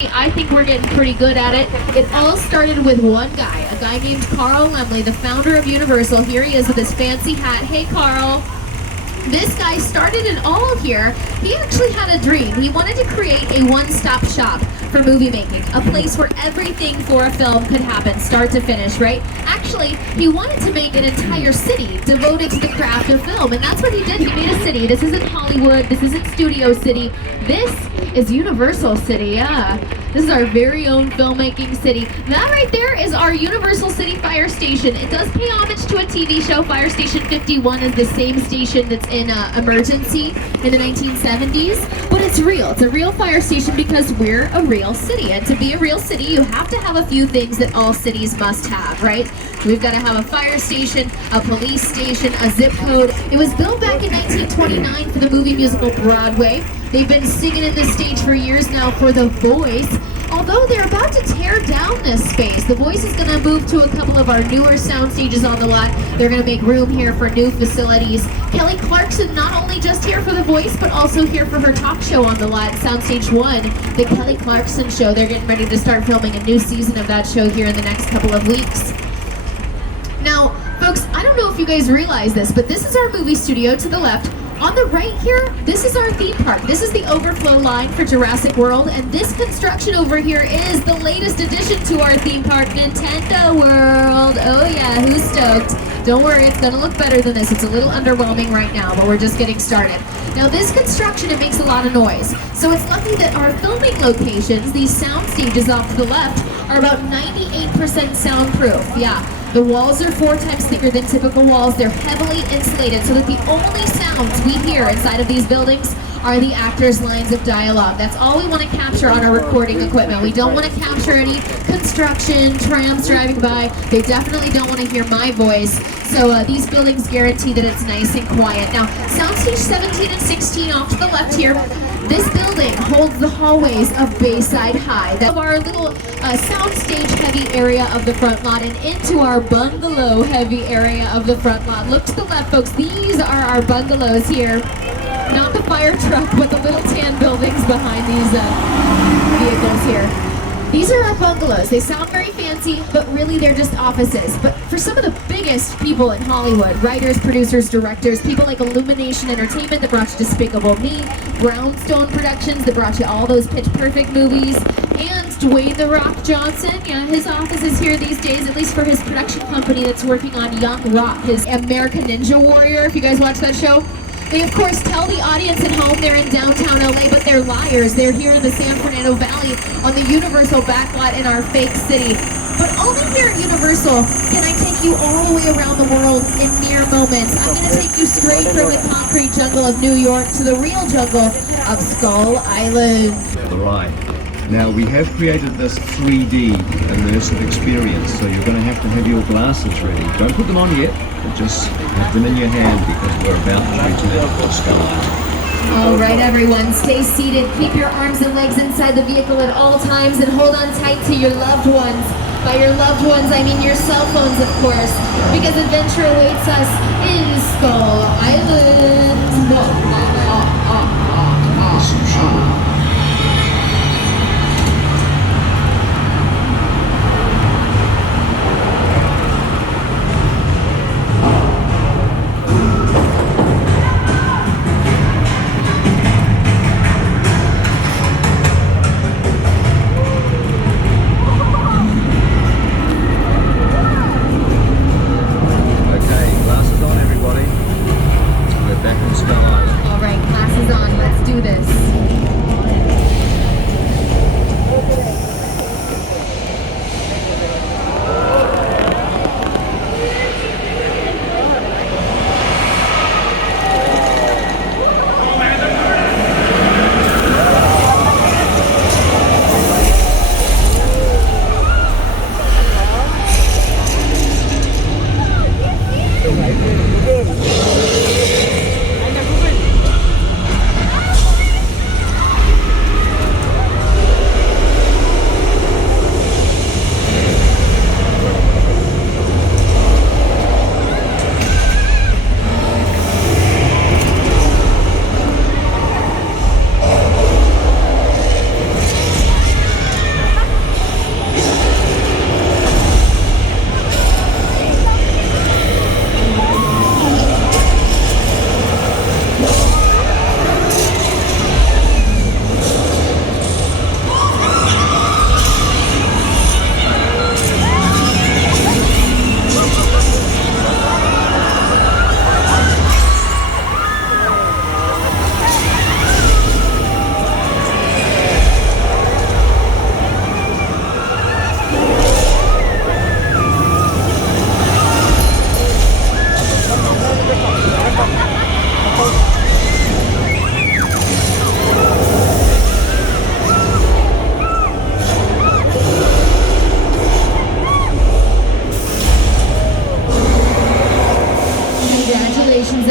I think we're getting pretty good at it. It all started with one guy, a guy named Carl Laemmle, the founder of Universal. Here he is with his fancy hat. Hey, Carl. This guy started it all here. He actually had a dream. He wanted to create a one-stop shop for movie making, a place where everything for a film could happen, start to finish, right? Actually, he wanted to make an entire city devoted to the craft of film, and that's what he did. He made a city. This isn't Hollywood. This isn't Studio City. This is Universal City, yeah. This is our very own filmmaking city. That right there is our Universal City Fire Station. It does pay homage to a TV show. Fire Station 51 is the same station that's in Emergency in the 1970s, but it's real. It's a real fire station because we're a real city. And to be a real city, you have to have a few things that all cities must have, right? We've got to have a fire station, a police station, a zip code. It was built back in 1929 for the movie musical Broadway. They've been singing in this stage for years now for The Voice. Although they're about to tear down this space, The Voice is going to move to a couple of our newer sound stages on the lot. They're going to make room here for new facilities. Kelly Clarkson not only just here for The Voice, but also here for her talk show on the lot, Soundstage 1, The Kelly Clarkson Show. They're getting ready to start filming a new season of that show here in the next couple of weeks. Now, folks, I don't know if you guys realize this, but this is our movie studio to the left. On the right here, this is our theme park. This is the overflow line for Jurassic World, and this construction over here is the latest addition to our theme park, Nintendo World. Oh yeah, who's stoked? Don't worry, it's gonna look better than this. It's a little underwhelming right now, but we're just getting started. Now this construction, it makes a lot of noise. So it's lucky that our filming locations, these sound stages off to the left, are about 98% soundproof. Yeah. The walls are 4 times thicker than typical walls. They're heavily insulated so that the only sounds we hear inside of these buildings are the actors' lines of dialogue. That's all we want to capture on our recording equipment. We don't want to capture any construction, trams driving by. They definitely don't want to hear my voice. So these buildings guarantee that it's nice and quiet. Now, Soundstage 17 and 16 off to the left here. This building holds the hallways of Bayside High. That's our little soundstage heavy area of the front lot and into our bungalow heavy area of the front lot. Look to the left, folks. These are our bungalows here. Not the fire truck, but the little tan buildings behind these vehicles here. These are our bungalows. They sound very fancy, but really they're just offices. But for some of the biggest people in Hollywood, writers, producers, directors, people like Illumination Entertainment that brought you Despicable Me, Brownstone Productions that brought you all those Pitch Perfect movies, and Dwayne "The Rock" Johnson. Yeah, his office is here these days, at least for his production company that's working on Young Rock, his American Ninja Warrior, if you guys watch that show. They, of course, tell the audience at home they're in downtown LA, but they're liars. They're here in the San Fernando Valley on the Universal backlot in our fake city. But only here at Universal can I take you all the way around the world in mere moments. I'm going to take you straight from the concrete jungle of New York to the real jungle of Skull Island. Right. Now, we have created this 3D immersive experience, so you're going to have your glasses ready. Don't put them on yet, but just have them in your hand because we're about to return to Skull Island. All right, everyone, stay seated. Keep your arms and legs inside the vehicle at all times and hold on tight to your loved ones. By your loved ones, I mean your cell phones, of course, because adventure awaits us in Skull Island.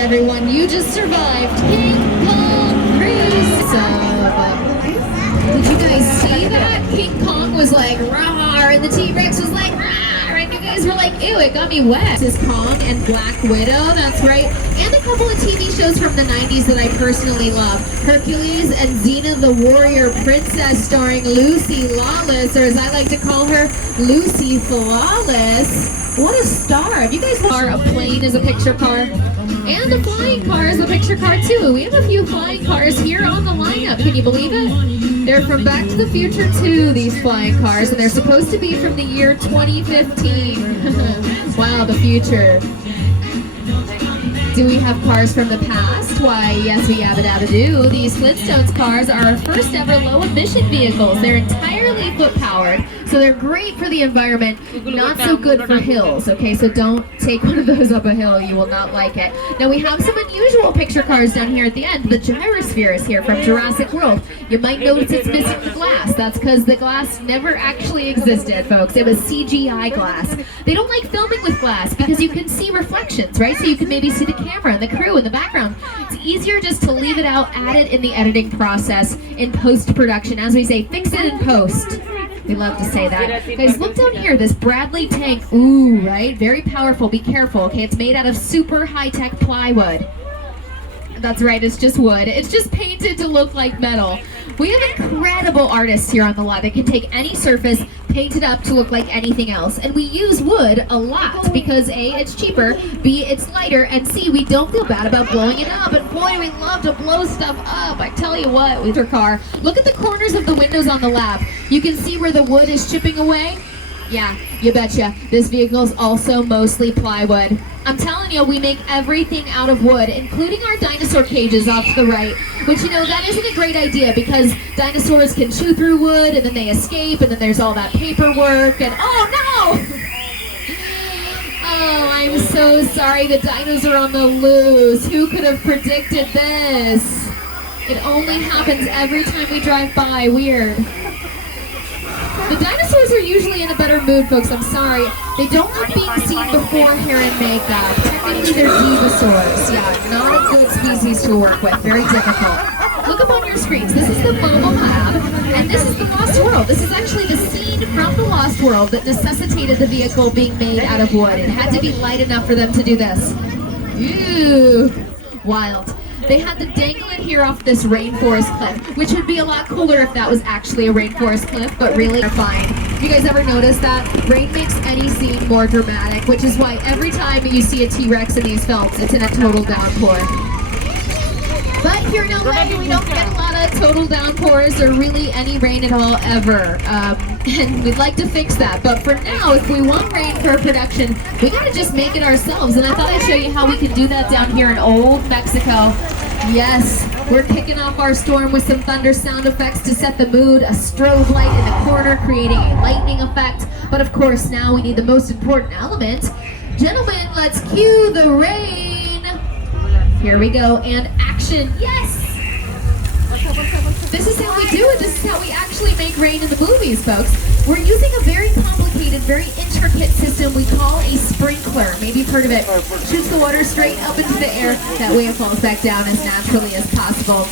everyone. You just survived King Kong race. Did you guys see that? King Kong was like, rawr, and the T-Rex was like, rawr, and you guys were like, ew, it got me wet. This is Kong and Black Widow, that's right. And a couple of TV shows from the 90s that I personally love. Hercules and Xena the Warrior Princess, starring Lucy Lawless, or as I like to call her, Lucy Flawless. What a star. Have you guys watched a plane is a picture car? And a flying car is a picture car too. We have a few flying cars here on the lineup. Can you believe it? They're from Back to the Future 2, these flying cars, and they're supposed to be from the year 2015. Wow, the future. Do we have cars from the past? Why, yes, we yabba dabba do. These Flintstones cars are our first ever low emission vehicles. They're entirely foot powered, so they're great for the environment, not so good for hills, okay? So don't take one of those up a hill, you will not like it. Now we have some unusual picture cars down here at the end. The gyrosphere is here from Jurassic World. You might notice it's missing the glass. That's because the glass never actually existed, folks. It was CGI glass. They don't like filming with glass because you can see reflections, right? So you can maybe see the camera and the crew in the background. It's easier just to leave it out, add it in the editing process in post-production. As we say, fix it in post. We love to say that. Guys, look down here, this Bradley tank. Ooh, right? Very powerful. Be careful, okay? It's made out of super high-tech plywood. That's right, it's just wood. It's just painted to look like metal. We have incredible artists here on the lot that can take any surface, paint it up to look like anything else. And we use wood a lot because A, it's cheaper, B, it's lighter, and C, we don't feel bad about blowing it up. And boy, we love to blow stuff up. I tell you what, with our car. Look at the corners of the windows on the lab. You can see where the wood is chipping away. Yeah, you betcha. This vehicle is also mostly plywood. I'm telling you, we make everything out of wood, including our dinosaur cages off to the right. Which, you know, that isn't a great idea because dinosaurs can chew through wood and then they escape and then there's all that paperwork and oh no! Oh, I'm so sorry, the dinos are on the loose. Who could have predicted this? It only happens every time we drive by. Weird. The dinosaurs are usually in a better mood, folks. I'm sorry. They don't like being seen before hair and makeup. Technically, they're divosaurs. Yeah, not a good species to work with. Very difficult. Look up on your screens. This is the FOMO Lab, and this is the Lost World. This is actually the scene from the Lost World that necessitated the vehicle being made out of wood. It had to be light enough for them to do this. Ooh, wild. They had to dangle it here off this rainforest cliff, which would be a lot cooler if that was actually a rainforest cliff, but really they're fine. You guys ever notice that? Rain makes any scene more dramatic, which is why every time you see a T-Rex in these films, it's in a total downpour. But here in LA, we don't get a lot of total downpours or really any rain at all ever. And we'd like to fix that. But for now, if we want rain for production, we gotta just make it ourselves. And I thought I'd show you how we can do that down here in old Mexico. Yes, we're kicking off our storm with some thunder sound effects to set the mood, a strobe light in the corner creating a lightning effect. But of course, now we need the most important element. Gentlemen, let's cue the rain. Here we go, and action, yes! This is how we do it. This is how we actually make rain in the movies, folks. We're using a very complicated, very intricate system we call a sprinkler. Maybe you've heard of it. Shoots the water straight up into the air. That way it falls back down as naturally as possible.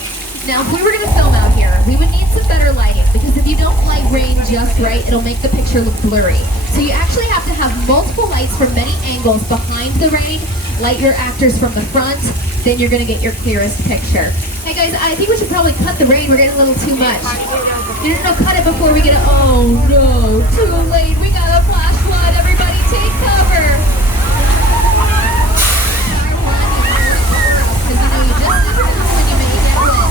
Now, if we were going to film out here, we would need some better lighting because if you don't light rain just right, it'll make the picture look blurry. So you actually have to have multiple lights from many angles behind the rain, light your actors from the front, then you're going to get your clearest picture. Hey guys, I think we should probably cut the rain. We're getting a little too much. No, cut it before we get it. Oh no, too late. We got a flash flood. Everybody take cover. Because you know you just never know when you may get wet.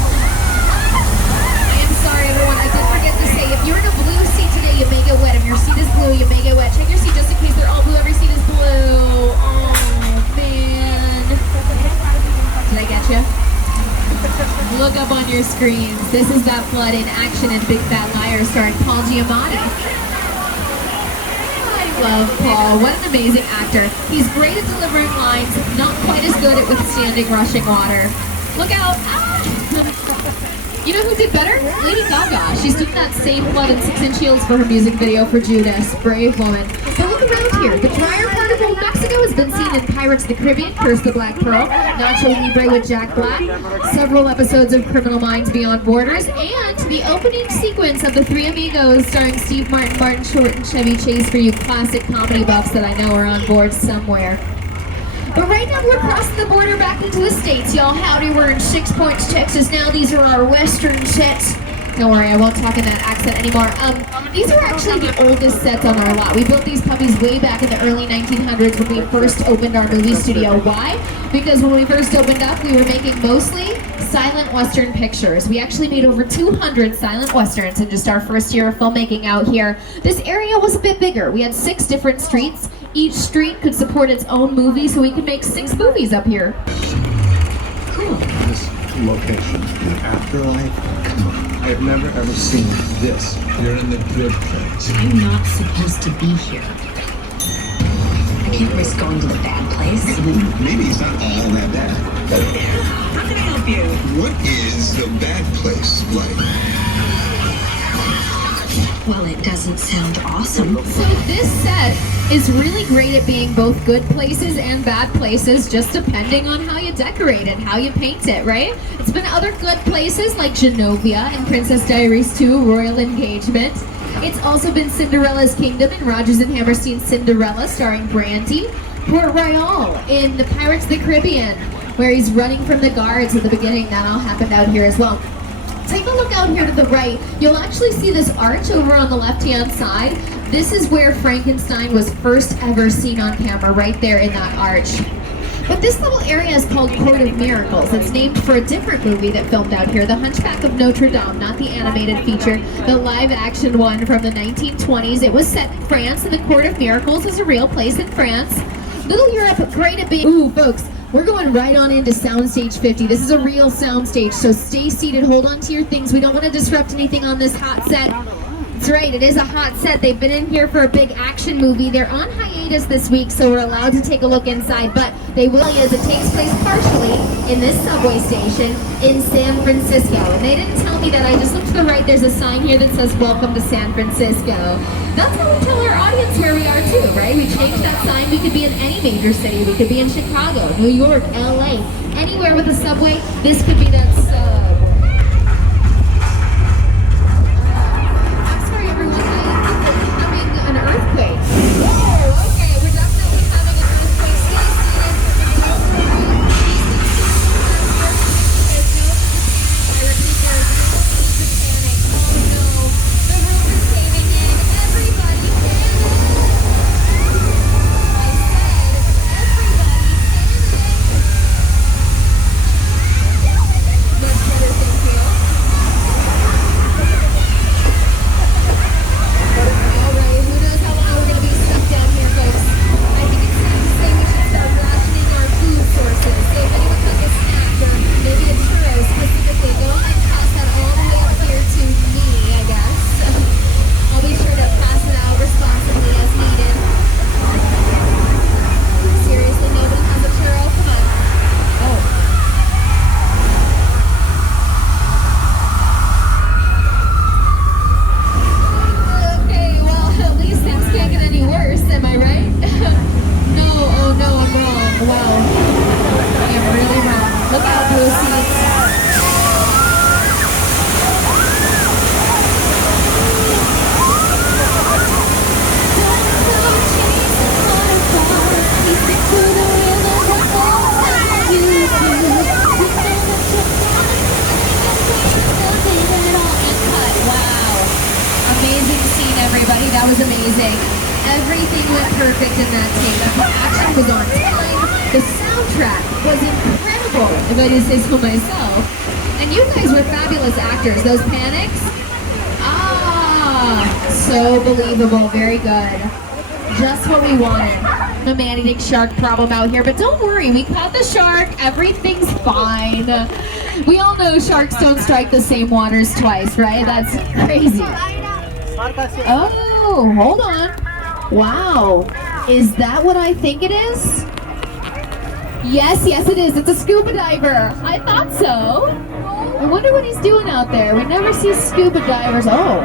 I am sorry everyone, I did forget to say, if you're in a blue seat today, you may get wet. If your seat is blue, you may get wet. Check your seat just in case they're all blue. Every seat is blue. Oh man. Did I get you? Look up on your screens. This is that flood in action in Big Fat Liar starring Paul Giamatti. I love Paul. What an amazing actor. He's great at delivering lines, not quite as good at withstanding rushing water. Look out. Ah! You know who did better? Lady Gaga. She's doing that same flood in 6-inch heels for her music video for Judas. Brave woman. But look around here. The drier part of old Mexico is been seen in Pirates of the Caribbean, Curse the Black Pearl, Nacho Libre with Jack Black, several episodes of Criminal Minds Beyond Borders, and the opening sequence of The Three Amigos starring Steve Martin, Martin Short, and Chevy Chase for you classic comedy buffs that I know are on board somewhere. But right now we're crossing the border back into the States, y'all. Howdy, we're in 6 Points, Texas now. These are our Western sets. Don't worry, I won't talk in that accent anymore. These are actually the oldest sets on our lot. We built these puppies way back in the early 1900s when we first opened our movie studio. Why? Because when we first opened up, we were making mostly silent Western pictures. We actually made over 200 silent Westerns in just our first year of filmmaking out here. This area was a bit bigger. We had 6 different streets. Each street could support its own movie, so we could make 6 movies up here. Cool. This location, the afterlife, come on. I have never ever seen this. You're in the good place. I'm not supposed to be here. I can't risk going to the bad place. Maybe it's not all that bad. How can I help you? What is the bad place like? Well, it doesn't sound awesome. So this set is really great at being both good places and bad places, just depending on how you decorate it, how you paint it, right? It's been other good places like Genovia and Princess Diaries 2, Royal Engagement. It's also been Cinderella's Kingdom in Rodgers and Hammerstein's Cinderella starring Brandy. Port Royal in the Pirates of the Caribbean, where he's running from the guards at the beginning. That all happened out here as well. Take a look out here to the right. You'll actually see this arch over on the left-hand side. This is where Frankenstein was first ever seen on camera, right there in that arch. But this little area is called Court of Miracles. It's named for a different movie that filmed out here, The Hunchback of Notre Dame, not the animated feature, the live-action one from the 1920s. It was set in France, and the Court of Miracles is a real place in France. Little Europe, great at being... Ooh, folks. We're going right on into Soundstage 50. This is a real soundstage, so stay seated, hold on to your things. We don't want to disrupt anything on this hot set. That's right, it is a hot set. They've been in here for a big action movie. They're on hiatus this week, so we're allowed to take a look inside, but they will, as it takes place partially in this subway station in San Francisco. And they didn't tell me that. I just looked to the right. There's a sign here that says, "Welcome to San Francisco." That's how we tell our audience where we are too, right? We change that sign. We could be in any major city. We could be in Chicago, New York, LA, anywhere with a subway. This could be that sub. I'm sorry, everyone. I'm having an earthquake. Whoa, okay. We're definitely having an earthquake. Stay seated. I repeat, there's no need to panic. Oh no. The room is caving in. Everybody panic. I said, everybody panic. Much better, thank you. Alright, who knows how long we're going to be stuck down here, folks. I think it's safe to say we should start rationing our food sources. So if anyone has a snack or maybe a churro specifically, go ahead and pass that all the way up here to me, I guess. I'll be sure to pass it out responsibly as needed. Seriously, nobody has a churro? Come on. Oh. Okay, well, at least things can't get any worse, am I right? No, oh no, I'm wrong. Wow. I am really wrong. Look out, blue seats. Wow. Amazing scene, everybody. That was amazing. Everything went perfect in that take. The action was on time. The soundtrack was incredible, if I do say so myself. And you guys were fabulous actors. Those panics? So believable. Very good. Just what we wanted. A man-eating shark problem out here, but don't worry, we caught the shark. Everything's fine. We all know sharks don't strike the same waters twice, right? That's crazy. Oh, hold on. Wow. Is that what I think it is? Yes, it is. It's a scuba diver. I thought so. I wonder what he's doing out there. We never see scuba divers. Oh.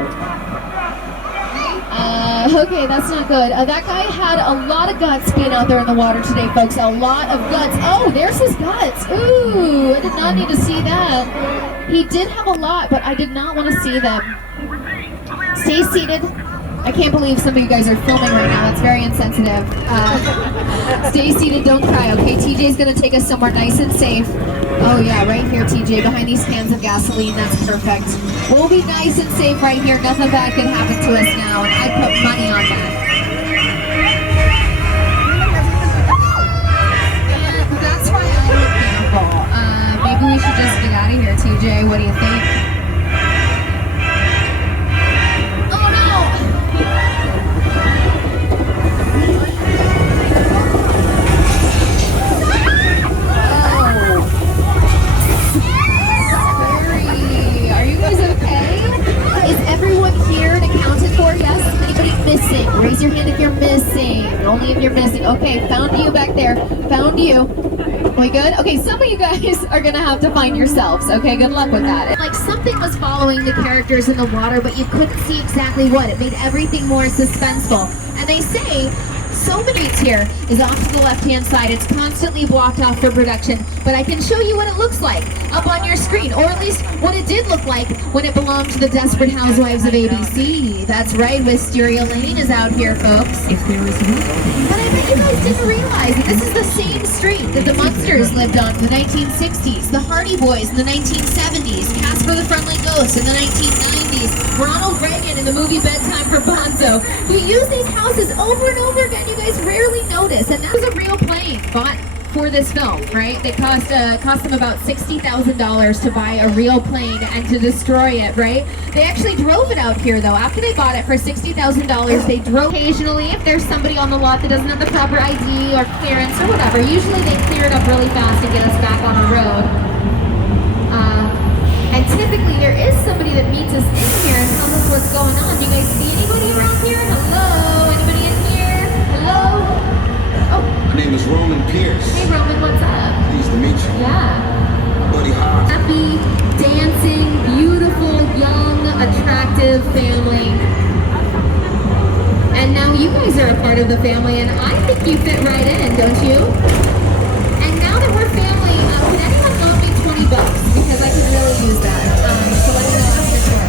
Okay, that's not good. That guy had a lot of guts being out there in the water today, folks. A lot of guts. Oh, there's his guts. Ooh, I did not need to see that. He did have a lot, but I did not want to see them. Stay seated. I can't believe some of you guys are filming right now. That's very insensitive. Stay seated, don't cry, okay? TJ's gonna take us somewhere nice and safe. Oh yeah, right here, TJ, behind these cans of gasoline. That's perfect. We'll be nice and safe right here. Nothing bad can happen to us now, and I put money on that. That's why I look beautiful. Maybe we should just get out of here, TJ. What do you think? Missing. Raise your hand if you're missing. Only if you're missing. Okay, found you back there. Found you. We good? Okay, some of you guys are gonna have to find yourselves. Okay, good luck with that. Like something was following the characters in the water, but you couldn't see exactly what. It made everything more suspenseful. And they say so many here is off to the left-hand side. It's constantly blocked off for production, but I can show you what it looks like up on your screen, or at least what it did look like when it belonged to the Desperate Housewives of ABC. That's right, Wisteria Lane is out here, folks. If there is no, but I bet you guys didn't realize that this is the same street that the Munsters lived on in the 1960s, the Hardy Boys in the 1970s, Casper the Friendly Ghost in the 1990s, Ronald Reagan in the movie Bedtime for Bonzo. We use these houses over and over again. You guys rarely notice, and that was a real plane bought for this film, right? They cost them about $60,000 to buy a real plane and to destroy it, right? They actually drove it out here, though. After they bought it for $60,000, they drove. Occasionally, if there's somebody on the lot that doesn't have the proper ID or clearance or whatever, usually they clear it up really fast and get us back on the road. And typically, there is somebody that meets us in here and tells us what's going on. Do you guys see anybody around here? Hello? Anybody in here? Hello? Oh. My name is Roman Pierce. Hey Roman, what's up? Pleased to meet you. Yeah. My buddy Hart. Happy, dancing, beautiful, young, attractive family. And now you guys are a part of the family, and I think you fit right in, don't you? And now that we're family, can anyone loan me $20? Because I could really use that. So let me know after the tour.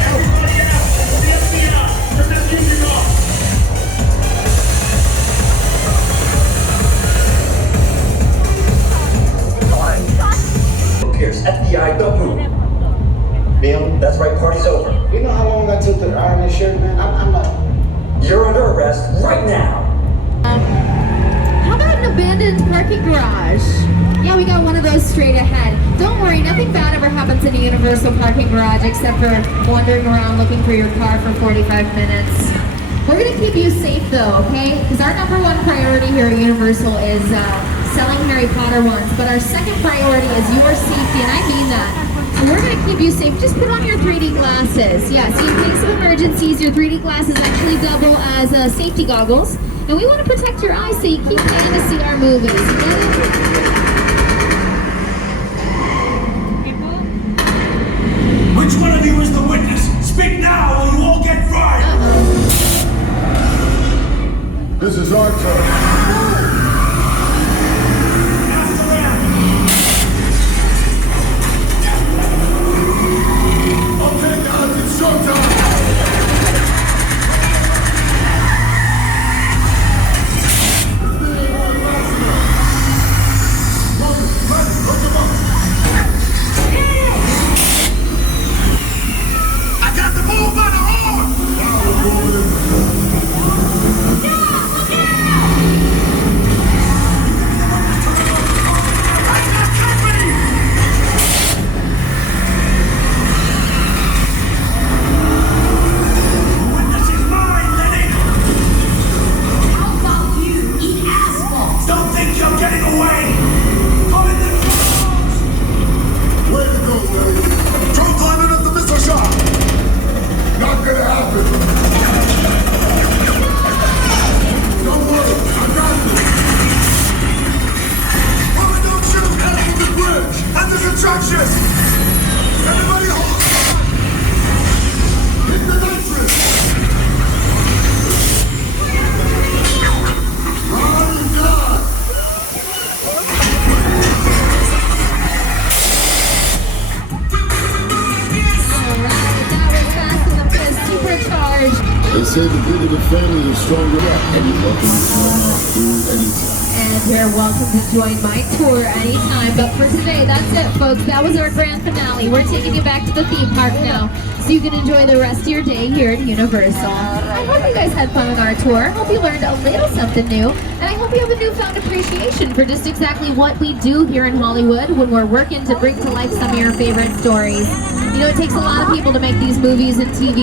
Pierce, FBI, don't move. Neil, that's right, party's over. You know how long I took to iron this shirt, man? I'm not. You're under arrest right now. How about an abandoned parking garage? Yeah, we got one of those straight ahead. Don't worry, nothing bad ever happens in a Universal parking garage except for wandering around looking for your car for 45 minutes. We're gonna keep you safe though, okay? Because our number one priority here at Universal is selling Harry Potter ones, but our second priority is your safety, and I mean that. So we're gonna keep you safe. Just put on your 3D glasses. Yeah, so in case of emergencies, your 3D glasses actually double as safety goggles. And we want to protect your eyes so you keep paying to see our movies. Which one of you is the witness? Speak now or you all get fried! This is our turn. Okay, guys, it's showtime! I got the move on the horn! Now we're moving in. Yeah, look out! the family is stronger. And you're welcome to join our crew anytime. And you're welcome to join my tour anytime. But for today, that's it, folks. That was our grand finale. We're taking you back to the theme park now, so you can enjoy the rest of your day here at Universal. I hope you guys had fun on our tour. I hope you learned a little something new. And I hope you have a newfound appreciation for just exactly what we do here in Hollywood when we're working to bring to life some of your favorite stories. You know, it takes a lot of people to make these movies and TV